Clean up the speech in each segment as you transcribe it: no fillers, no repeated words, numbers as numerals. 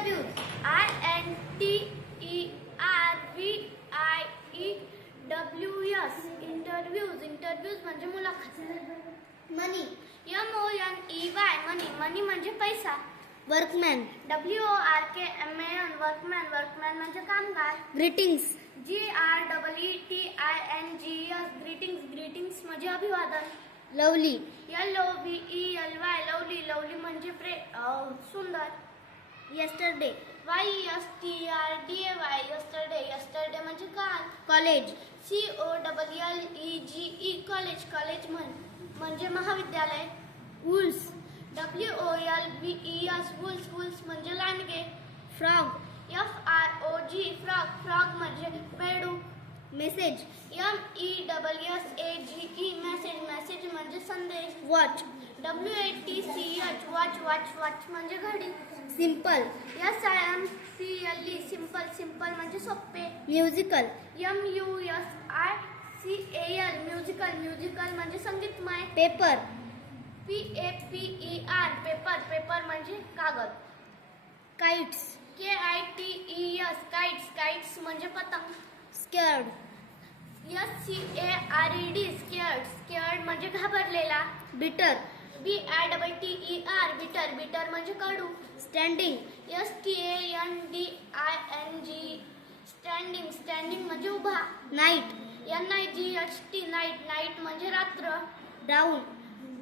Interviews. INTERVIEWS. Interviews म्हणजे मुलाखत. Money. MONEY. Money म्हणजे पैसा. Workman. WORKMAN. Workman म्हणजे कामगार. Greetings. GREETINGS. Greetings म्हणजे अभिवादन. Lovely. LOVELY. Lovely म्हणजे सुंदर. Yesterday. Yesterday म्हणजे काल. College. COLLEGE. कॉलेज म्हणजे महाविद्यालय. Wools. WOLVES म्हणजे लांडगे. Frog. FROG. फ्रॉग म्हणजे बेडूक. Message. MESSAGE. मेसेज म्हणजे संदेश. Watch. WATCH. वॉच म्हणजे घडी. Simple. SIMPLE. सिंपल म्हणजे सोपे. Musical. MUSICAL. म्युझिकल म्हणजे संगीतमय. Paper. PAPER. पेपर म्हणजे कागद. Kites. KITES. काइट्स म्हणजे पतंग. Scared. SCARED म्हणजे घाबरलेला. Bitter. बिटर म्हणजे कडू. Standing. स्टँडिंग म्हणजे उभा. Night. NIGHT. नाईट म्हणजे रात्र. Down.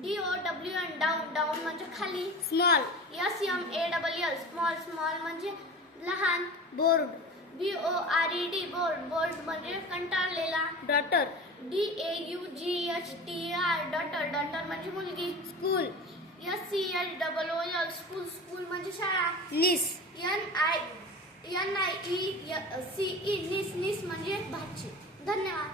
DOWN. डाऊन म्हणजे खाली. Small. SMALL. स्मॉल म्हणजे लहान. Bored. BORED. बोर्ड म्हणजे कंटाळलेला. Daughter. DAUGHTR. डॉटर म्हणजे मुलगी. School. SCHOOL. स्कूल म्हणजे शाळा. Niece. NIECE. निस म्हणजे भाची. धन्यवाद.